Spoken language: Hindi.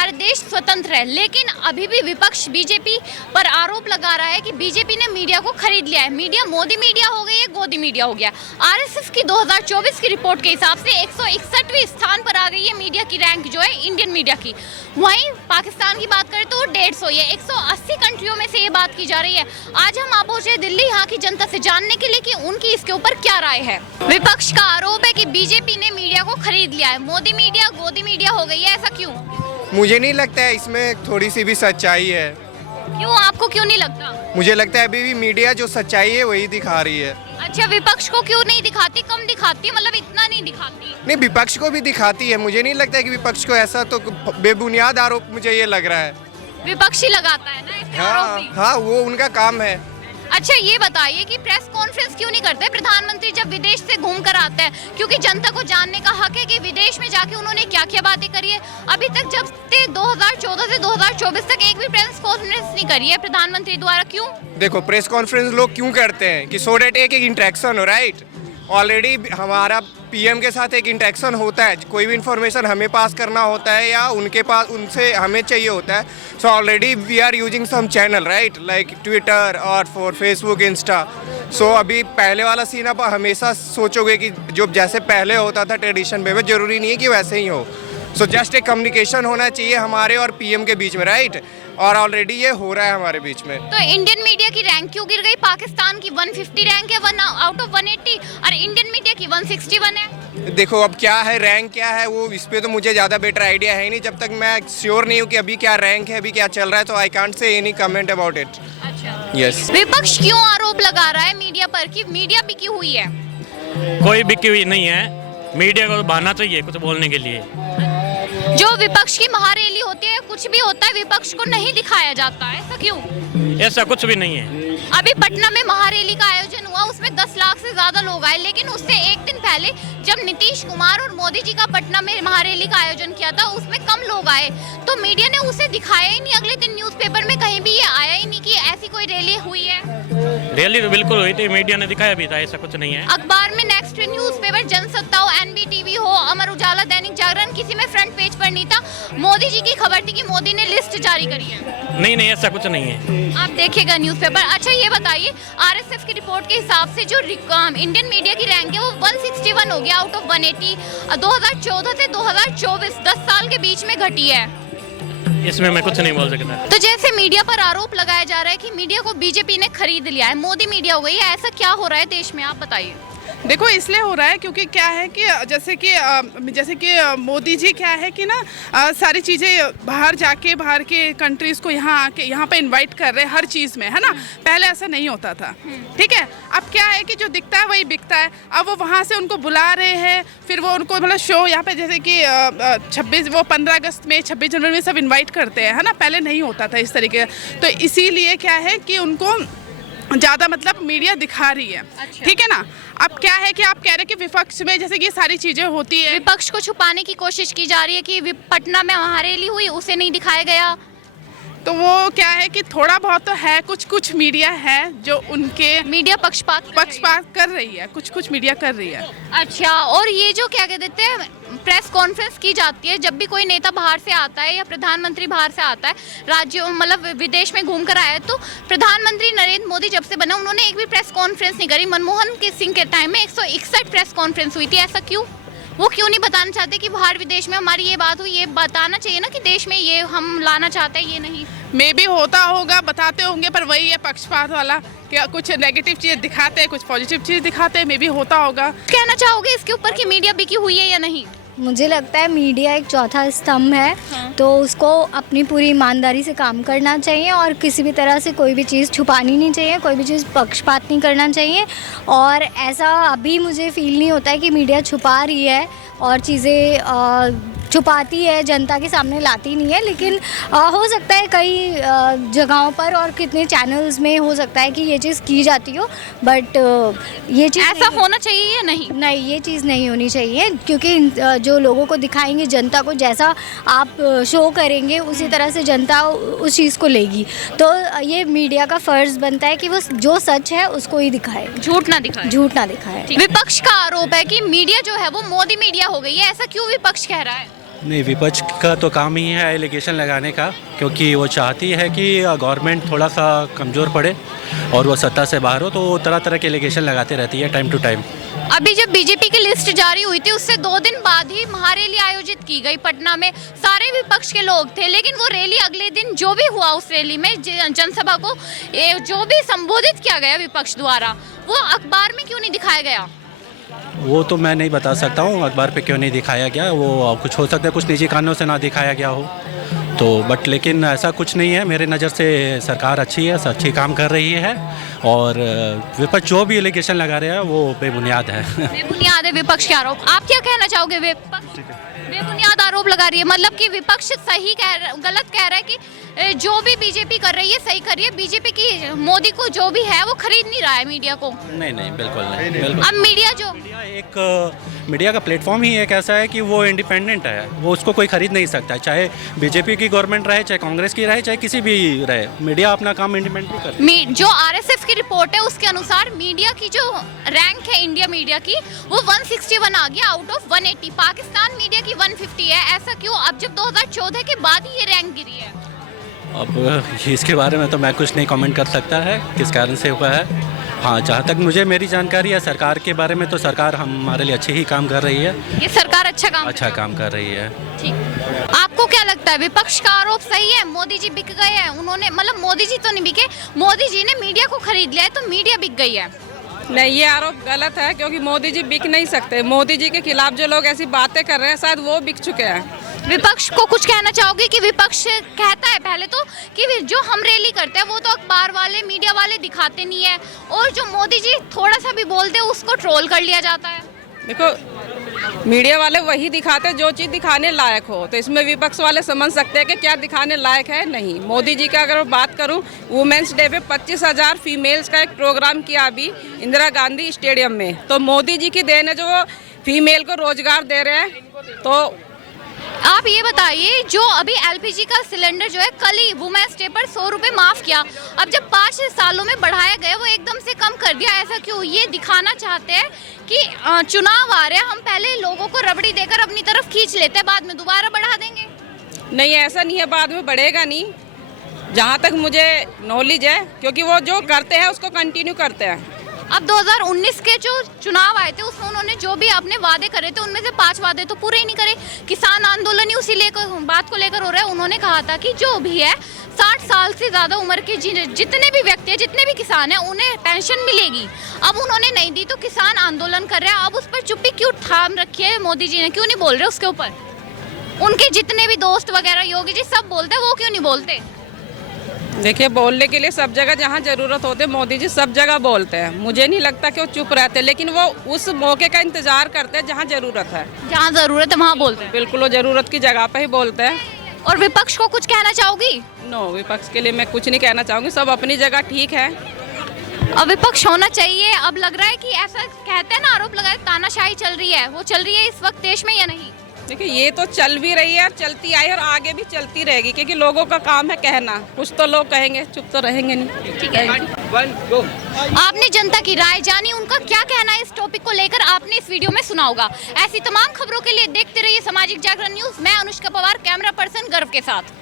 भारत देश स्वतंत्र है, लेकिन अभी भी विपक्ष बीजेपी पर आरोप लगा रहा है कि बीजेपी ने मीडिया को खरीद लिया है। मीडिया मोदी मीडिया हो गई है, गोदी मीडिया हो गया। आरएसएस की 2024 की रिपोर्ट के हिसाब से 161वें स्थान पर आ गई है मीडिया की रैंक जो है इंडियन मीडिया की। वहीं पाकिस्तान की बात करें तो 150, ये 180 कंट्रियों में से ये बात की जा रही है। आज हम आ पहुंचे दिल्ली यहाँ की जनता से जानने के लिए कि उनकी इसके ऊपर क्या राय है। विपक्ष का आरोप है कि बीजेपी ने मीडिया को खरीद लिया है, मोदी मीडिया गोदी मीडिया हो गई है। ऐसा क्यों? मुझे नहीं लगता है इसमें थोड़ी सी भी सच्चाई है। क्यों, आपको क्यों नहीं लगता? मुझे लगता है अभी भी मीडिया जो सच्चाई है वही दिखा रही है। अच्छा, विपक्ष को क्यों नहीं दिखाती? कम दिखाती है, मतलब इतना नहीं दिखाती? नहीं, विपक्ष को भी दिखाती है। मुझे नहीं लगता है कि विपक्ष को ऐसा तो बेबुनियाद आरोप मुझे ये लग रहा है। विपक्ष ही लगाता है ना इसके आरोप भी। हाँ, वो उनका काम है। अच्छा, ये बताइए कि प्रेस कॉन्फ्रेंस क्यों नहीं करते प्रधानमंत्री जब विदेश से घूम कर आते हैं? क्योंकि जनता को जानने का हक है कि विदेश में जाके उन्होंने क्या क्या बातें करी है। अभी तक जब से 2014 से 2024 तक एक भी प्रेस कॉन्फ्रेंस नहीं करी है प्रधानमंत्री द्वारा। क्यों? देखो, प्रेस कॉन्फ्रेंस लोग क्यों करते हैं कि सो डेट एक इंटरेक्शन हो, राइट। ऑलरेडी हमारा पीएम के साथ एक इंटरेक्शन होता है, कोई भी इंफॉर्मेशन हमें पास करना होता है या उनके पास उनसे हमें चाहिए होता है। So already we are using some channel, right, like Twitter और फॉर फेसबुक, इंस्टा। सो अभी पहले वाला सीन आप हमेशा सोचोगे कि जो जैसे पहले होता था ट्रेडिशन में, जरूरी नहीं है कि वैसे ही हो। सो जस्ट एक कम्युनिकेशन होना चाहिए हमारे और पीएम के बीच में, राइट, और ऑलरेडी ये हो रहा है हमारे बीच में। तो इंडियन मीडिया की रैंक क्यों गिर गई? पाकिस्तान की 150 रैंक है, 1 आउट ऑफ 180, और इंडियन मीडिया की 161 है। देखो, अब क्या है रैंक क्या है वो, इस पे तो मुझे ज़्यादा बेटर आइडिया है नहीं। जब तक मैं श्योर नहीं हूँ कि अभी क्या रैंक है, अभी क्या चल रहा है, तो I can't say any comment about it. अच्छा, यस। विपक्ष क्यों आरोप लगा रहा है मीडिया पर कि मीडिया बिकी हुई है? कोई बिकी हुई नहीं है। मीडिया को बहाना चाहिए कुछ बोलने के लिए। जो विपक्ष की महारैली होती है, कुछ भी होता है, विपक्ष को नहीं दिखाया जाता है, ऐसा क्यों? ऐसा कुछ भी नहीं है। अभी पटना में महारैली का आयोजन हुआ, उसमें 10 लाख से ज्यादा लोग आए, लेकिन उससे एक दिन पहले जब नीतीश कुमार और मोदी जी का पटना में महारैली का आयोजन किया था, उसमें कम लोग आए, तो मीडिया ने उसे दिखाया ही नहीं। अगले दिन न्यूज़पेपर में कहीं भी ये आया ही नहीं कि ऐसी कोई रैली हुई है। रैली तो बिल्कुल हुई थी, मीडिया ने दिखाया भी था, ऐसा कुछ नहीं है। अखबार में नेक्स्ट न्यूज़पेपर, जनसत्ता हो, एनडीटीवी हो, अमर उजाला, दैनिक जागरण, किसी में फ्रंट पेज पर नहीं था। मोदी जी की खबर थी कि मोदी ने लिस्ट जारी करी है। नहीं, ऐसा कुछ नहीं है। आप देखिएगा न्यूज़पेपर। अच्छा, ये बताइए, आरएसएस की रिपोर्ट के हिसाब से जो इंडियन मीडिया की रैंक है वो 161 हो गया आउट ऑफ 180। 2014 से 2024 10 साल के बीच में घटी है। इसमें मैं कुछ नहीं बोल सकता। तो जैसे मीडिया पर आरोप लगाया जा रहा है कि मीडिया को बीजेपी ने खरीद लिया है, मोदी मीडिया हो गई है, ऐसा क्या हो रहा है देश में, आप बताइए। देखो, इसलिए हो रहा है क्योंकि क्या है कि जैसे कि मोदी जी क्या है कि ना सारी चीज़ें बाहर जाके बाहर के कंट्रीज़ को यहाँ आके यहाँ पे इनवाइट कर रहे हैं हर चीज़ में, है ना। पहले ऐसा नहीं होता था, ठीक है। अब क्या है कि जो दिखता है वही बिकता है। अब वो वहाँ से उनको बुला रहे हैं, फिर वो उनको मतलब शो यहाँ पे जैसे कि 15 अगस्त में, 26 जनवरी में सब इन्वाइट करते हैं, है ना। पहले नहीं होता था इस तरीके। तो इसीलिए क्या है कि उनको ज़्यादा मतलब मीडिया दिखा रही है। अच्छा। ठीक है ना। अब क्या है कि आप कह रहे हैं कि विपक्ष में जैसे कि ये सारी चीज़ें होती है, विपक्ष को छुपाने की कोशिश की जा रही है कि पटना में महारैली हुई, उसे नहीं दिखाया गया। तो वो क्या है कि थोड़ा बहुत तो है, कुछ मीडिया है जो उनके मीडिया पक्षपात कर रही है, कुछ मीडिया कर रही है। अच्छा, और ये जो क्या कहते हैं प्रेस कॉन्फ्रेंस की जाती है जब भी कोई नेता बाहर से आता है या प्रधानमंत्री बाहर से आता है, राज्यों मतलब विदेश में घूम कर आया है, तो प्रधानमंत्री नरेंद्र मोदी जब से बना उन्होंने एक भी प्रेस कॉन्फ्रेंस नहीं करी। मनमोहन सिंह के टाइम में 161 प्रेस कॉन्फ्रेंस हुई थी। ऐसा क्यों? वो क्यों नहीं बताना चाहते कि बाहर विदेश में हमारी ये बात हुई? ये बताना चाहिए ना कि देश में ये हम लाना चाहते हैं, ये नहीं। मे भी होता होगा, बताते होंगे, पर वही है पक्षपात वाला, क्या कुछ नेगेटिव चीज़ दिखाते हैं, कुछ पॉजिटिव चीज़ दिखाते हैं। मे भी होता होगा। कहना चाहोगे इसके ऊपर कि मीडिया बिकी हुई है या नहीं? मुझे लगता है मीडिया एक चौथा स्तंभ है। हाँ। तो उसको अपनी पूरी ईमानदारी से काम करना चाहिए और किसी भी तरह से कोई भी चीज़ छुपानी नहीं चाहिए, कोई भी चीज़ पक्षपात नहीं करना चाहिए। और ऐसा अभी मुझे फील नहीं होता है कि मीडिया छुपा रही है और चीज़ें छुपाती है, जनता के सामने लाती नहीं है। लेकिन हो सकता है कई जगहों पर और कितने चैनल्स में हो सकता है कि ये चीज़ की जाती हो, बट ये चीज़ ऐसा होना चाहिए या नहीं? नहीं, ये चीज़ नहीं होनी चाहिए, क्योंकि जो लोगों को दिखाएंगे, जनता को जैसा आप शो करेंगे उसी तरह से जनता उस चीज़ को लेगी। तो ये मीडिया का फ़र्ज़ बनता है कि वो जो सच है उसको ही दिखाए, झूठ ना दिखाए। दिखाए। विपक्ष का आरोप है कि मीडिया जो है वो मोदी मीडिया हो गई है। ऐसा क्यों विपक्ष कह रहा है? नहीं, विपक्ष का तो काम ही है एलिगेशन लगाने का, क्योंकि वो चाहती है कि गवर्नमेंट थोड़ा सा कमज़ोर पड़े और वो सत्ता से बाहर हो, तो वो तरह तरह के एलिगेशन लगाते रहती है टाइम टू टाइम। अभी जब बीजेपी की लिस्ट जारी हुई थी उससे 2 दिन बाद ही महारैली आयोजित की गई पटना में, सारे विपक्ष के लोग थे, लेकिन वो रैली अगले दिन जो भी हुआ उस रैली में जनसभा को जो भी संबोधित किया गया विपक्ष द्वारा, वो अखबार में क्यों नहीं दिखाया गया? वो तो मैं नहीं बता सकता हूँ अखबार पे क्यों नहीं दिखाया गया, वो कुछ हो सकता है कुछ निजी कारणों से ना दिखाया गया हो तो, बट लेकिन ऐसा कुछ नहीं है। मेरे नज़र से सरकार अच्छी है, अच्छी काम कर रही है और विपक्ष जो भी एलिगेशन लगा रहे हैं वो बेबुनियाद है। बेबुनियाद है विपक्ष के आरोप। आप क्या कहना चाहोगे? विपक्ष बेबुनियाद आरोप लगा रही है, मतलब कि विपक्ष सही गलत कह रहा है कि जो भी बीजेपी कर रही है सही कर रही है, बीजेपी की मोदी को जो भी है वो खरीद नहीं रहा है मीडिया को। नहीं नहीं, बिल्कुल नहीं, बिल्कुल। अब मीडिया का प्लेटफॉर्म ही एक ऐसा है कि वो इंडिपेंडेंट है, वो उसको कोई खरीद नहीं सकता, चाहे बीजेपी की गवर्नमेंट रहे, चाहे कांग्रेस की रहे, चाहे किसी भी रहे, मीडिया अपना काम इंडिपेंडेंटली करता है। जो आरएसएस की रिपोर्ट है उसके अनुसार मीडिया की जो रैंक है इंडिया मीडिया की वो 161 आ गया आउट ऑफ 180। पाकिस्तान मीडिया की 150 है। ऐसा क्यों? अब जब 2014 के बाद ही ये रैंक गिरी है। अब इसके बारे में तो मैं कुछ नहीं कमेंट कर सकता है किस कारण से हुआ है। हाँ, जहाँ तक मुझे मेरी जानकारी है सरकार के बारे में, तो सरकार हमारे लिए अच्छे ही काम कर रही है। ये सरकार अच्छा काम कर रही है। ठीक। आपको क्या लगता है विपक्ष का आरोप सही है? मोदी जी बिक गए हैं, उन्होंने, मतलब मोदी जी तो नहीं बिके, मोदी जी ने मीडिया को खरीद लिया है तो मीडिया बिक गई है। नहीं, ये आरोप गलत है क्योंकि मोदी जी बिक नहीं सकते। मोदी जी के खिलाफ जो लोग ऐसी बातें कर रहे हैं शायद वो बिक चुके हैं। विपक्ष को कुछ कहना चाहोगे कि विपक्ष कहता है पहले तो कि जो हम रैली करते हैं वो तो अखबार वाले मीडिया वाले दिखाते नहीं है, और जो मोदी जी थोड़ा सा भी बोलते हैं उसको ट्रोल कर लिया जाता है। देखो, मीडिया वाले वही दिखाते हैं जो चीज़ दिखाने लायक हो, तो इसमें विपक्ष वाले समझ सकते हैं कि क्या दिखाने लायक है। नहीं, मोदी जी का अगर मैं बात करूं, वुमेंस डे पे 25,000 फीमेल्स का एक प्रोग्राम किया अभी इंदिरा गांधी स्टेडियम में, तो मोदी जी की देन है जो वो फीमेल को रोजगार दे रहे हैं। तो आप ये बताइए, जो अभी एलपीजी का सिलेंडर जो है कल ही वुमेन्स डे पर 100 रुपये माफ़ किया, अब जब 5 सालों में बढ़ाया गया वो एकदम से कम कर दिया, ऐसा क्यों? ये दिखाना चाहते हैं कि चुनाव आ रहे हैं, हम पहले लोगों को रबड़ी देकर अपनी तरफ खींच लेते हैं, बाद में दोबारा बढ़ा देंगे। नहीं, ऐसा नहीं है, बाद में बढ़ेगा नहीं, जहाँ तक मुझे नॉलेज है, क्योंकि वो जो करते हैं उसको कंटिन्यू करते हैं। अब 2019 के जो चुनाव आए थे उसमें उन्होंने जो भी अपने वादे करे थे उनमें से 5 वादे तो पूरे ही नहीं करे। किसान आंदोलन ही उसी बात को लेकर हो रहा है। उन्होंने कहा था कि जो भी है 60 साल से ज़्यादा उम्र के जितने भी व्यक्ति हैं, जितने भी किसान हैं, उन्हें पेंशन मिलेगी। अब उन्होंने नहीं दी तो किसान आंदोलन कर रहे हैं। अब उस पर चुप्पी क्यों थाम रखी है मोदी जी ने? क्यों नहीं बोल रहे उसके ऊपर? उनके जितने भी दोस्त वगैरह योगी जी सब बोलते हैं, वो क्यों नहीं बोलते? देखिए, बोलने के लिए सब जगह जहाँ ज़रूरत होते मोदी जी सब जगह बोलते हैं। मुझे नहीं लगता कि वो चुप रहते, लेकिन वो उस मौके का इंतजार करते हैं जहाँ ज़रूरत है। जहाँ ज़रूरत है वहाँ बोलते हैं। बिल्कुल, वो ज़रूरत की जगह पे ही बोलते हैं। और विपक्ष को कुछ कहना चाहोगी? नो, विपक्ष के लिए मैं कुछ नहीं कहना चाहूँगी, सब अपनी जगह ठीक है। अब विपक्ष होना चाहिए। अब लग रहा है कि ऐसा कहते हैं ना, आरोप लगाए तानाशाही चल रही है, वो चल रही है इस वक्त देश में या नहीं? देखिए, ये तो चल भी रही है और चलती आई और आगे भी चलती रहेगी, क्योंकि लोगों का काम है कहना। कुछ तो लोग कहेंगे, चुप तो रहेंगे नहीं। ठीक है। आपने जनता की राय जानी, उनका क्या कहना है इस टॉपिक को लेकर आपने इस वीडियो में सुना होगा। ऐसी तमाम खबरों के लिए देखते रहिए सामाजिक जागरण न्यूज़। मैं अनुष्का पवार, कैमरा पर्सन गर्व के साथ।